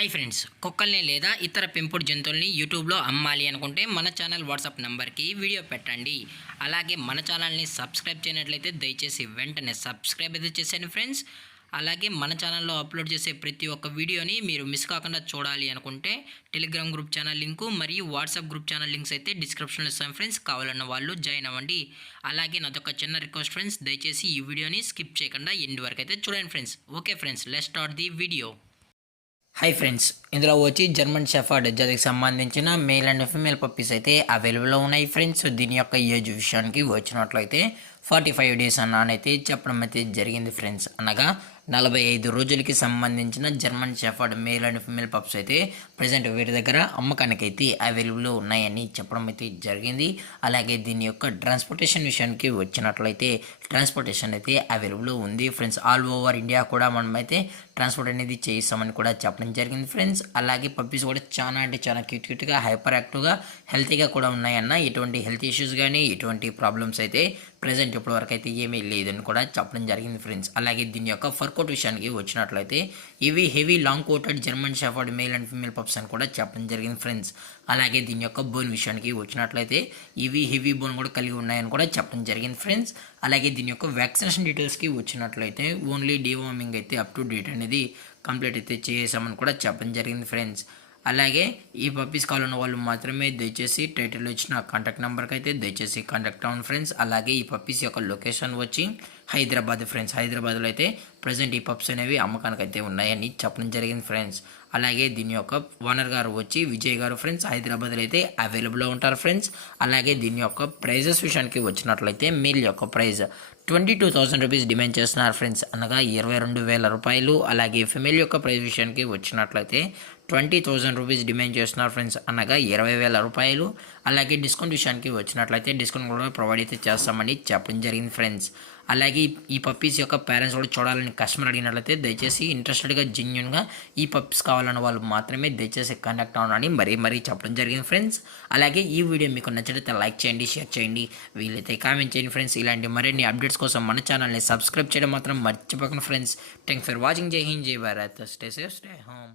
Hi friends, కుక్కల్ని లేదా ఇతర పెంపుడు జంతువుల్ని యూట్యూబ్లో అమ్మాలి అనుకుంటే మన ఛానల్ వాట్సాప్ నెంబర్కి వీడియో పెట్టండి. అలాగే మన ఛానల్ని సబ్స్క్రైబ్ చేయనట్లయితే దయచేసి వెంటనే సబ్స్క్రైబ్ అయితే చేసేయండి ఫ్రెండ్స్. అలాగే మన ఛానల్లో అప్లోడ్ చేసే ప్రతి ఒక్క వీడియోని మీరు మిస్ కాకుండా చూడాలి అనుకుంటే టెలిగ్రామ్ గ్రూప్ ఛానల్ లింకు మరియు వాట్సాప్ గ్రూప్ ఛానల్ లింక్స్ అయితే డిస్క్రిప్షన్లో ఇస్తాను ఫ్రెండ్స్. కావాలన్న వాళ్ళు జాయిన్ అవ్వండి. అలాగే నాదొక చిన్న రిక్వెస్ట్ ఫ్రెండ్స్, దయచేసి ఈ వీడియోని స్కిప్ చేయకుండా ఎండ్ వరకు అయితే చూడండి friends. Okay friends, let's start the video. Hi friends, ఇందులో వచ్చి జర్మన్ షెఫర్డ్ జాతికి సంబంధించిన మేల్ అండ్ ఫీమేల్ పప్పీస్ అయితే అవైలబుల్లో ఉన్నాయి ఫ్రెండ్స్. దీని యొక్క ఏజ్ విషయానికి వచ్చినట్లయితే 45 డేస్ అన్నైతే చెప్పడం అయితే జరిగింది ఫ్రెండ్స్. అనగా 45 రోజులకి సంబంధించిన German shepherd male and female pups అయితే ప్రజెంట్ వీరి దగ్గర అమ్మకానికి అయితే అవైలబుల్లో ఉన్నాయని చెప్పడం అయితే జరిగింది. అలాగే దీని యొక్క ట్రాన్స్పోర్టేషన్ విషయానికి వచ్చినట్లయితే ట్రాన్స్పోర్టేషన్ అయితే అవైలబుల్లో ఉంది ఫ్రెండ్స్. ఆల్ ఓవర్ ఇండియా కూడా మనమైతే ట్రాన్స్పోర్ట్ అనేది చేయిస్తామని కూడా చెప్పడం జరిగింది ఫ్రెండ్స్. అలాగే పప్పీస్ కూడా చాలా అంటే చాలా క్యూట్గా హైపర్ యాక్టివ్గా హెల్తీగా కూడా ఉన్నాయన్న. ఎటువంటి హెల్త్ ఇష్యూస్ కానీ ఎటువంటి ప్రాబ్లమ్స్ అయితే ప్రజెంట్ ఇప్పటి వరకు అయితే ఏమీ లేదని కూడా చెప్పడం జరిగింది ఫ్రెండ్స్. అలాగే దీని యొక్క ఫర్ కోట్ విషయానికి వచ్చినట్లయితే ఇవి heavy long coated German shepherd male and female pups అని కూడా చెప్పడం జరిగింది ఫ్రెండ్స్. అలాగే దీని యొక్క బోన్ విషయానికి వచ్చినట్లయితే ఇవి హెవీ బోన్ కూడా కలిగి ఉన్నాయని కూడా చెప్పడం జరిగింది ఫ్రెండ్స్. అలాగే దీని యొక్క వ్యాక్సినేషన్ డీటెయిల్స్కి వచ్చినట్లయితే ఓన్లీ డీవార్మింగ్ అయితే అప్ టు డేట్ అనేది కంప్లీట్ అయితే చేసామని కూడా చెప్పడం జరిగింది ఫ్రెండ్స్. అలాగే ఈ పప్పీస్ కావాలన్న వాళ్ళు మాత్రమే దయచేసి టైటిల్లో ఇచ్చిన కాంటాక్ట్ నెంబర్కి అయితే దయచేసి కాంటాక్ట్ అవ్వండి ఫ్రెండ్స్. అలాగే ఈ పప్పీస్ యొక్క లొకేషన్ వచ్చి హైదరాబాద్ ఫ్రెండ్స్. హైదరాబాద్లో అయితే ప్రజెంట్ ఈ పప్స్ అనేవి అమ్మకానికి అయితే ఉన్నాయని చెప్పడం జరిగింది ఫ్రెండ్స్. అలాగే దీని యొక్క ఓనర్ గారు వచ్చి విజయ్ గారు ఫ్రెండ్స్. హైదరాబాద్లో అయితే అవైలబుల్లో ఉంటారు ఫ్రెండ్స్. అలాగే దీని యొక్క ప్రైజెస్ విషయానికి వచ్చినట్లయితే మేల్ యొక్క ప్రైజ్ 22,000 రూపీస్ డిమాండ్ చేస్తున్నారు ఫ్రెండ్స్, అనగా 22,000 రూపాయలు. అలాగే ఫిమేల్ యొక్క ప్రైజ్ విషయానికి వచ్చినట్లయితే 20,000 రూపీస్ డిమాండ్ చేస్తున్నారు ఫ్రెండ్స్, అనగా 20,000 రూపాయలు. అలాగే డిస్కౌంట్ విషయానికి వచ్చినట్లయితే డిస్కౌంట్ కూడా ప్రొవైడ్ అయితే చేస్తామని చెప్పడం జరిగింది ఫ్రెండ్స్. అలాగే ఈ పప్పీస్ యొక్క పేరెంట్స్ కూడా చూడాలని కస్టమర్ అడిగినట్లయితే దయచేసి ఇంట్రెస్టెడ్గా జెన్యున్గా ఈ పప్పీస్ కావాలన్న వాళ్ళు మాత్రమే దయచేసి కాంటాక్ట్ అవ్వనని మరీ చెప్పడం జరిగింది ఫ్రెండ్స్. అలాగే ఈ వీడియో మీకు నచ్చినట్లయితే లైక్ చేయండి, షేర్ చేయండి, వీలైతే కామెంట్ చేయండి ఫ్రెండ్స్. ఇలాంటి మరిన్ని అప్డేట్స్ కోసం మన ఛానల్ని సబ్స్క్రైబ్ చేయడం మాత్రం మర్చిపోకండి ఫ్రెండ్స్. Thanks for watching. జై హింద్, జై Bharat. Stay safe, stay home.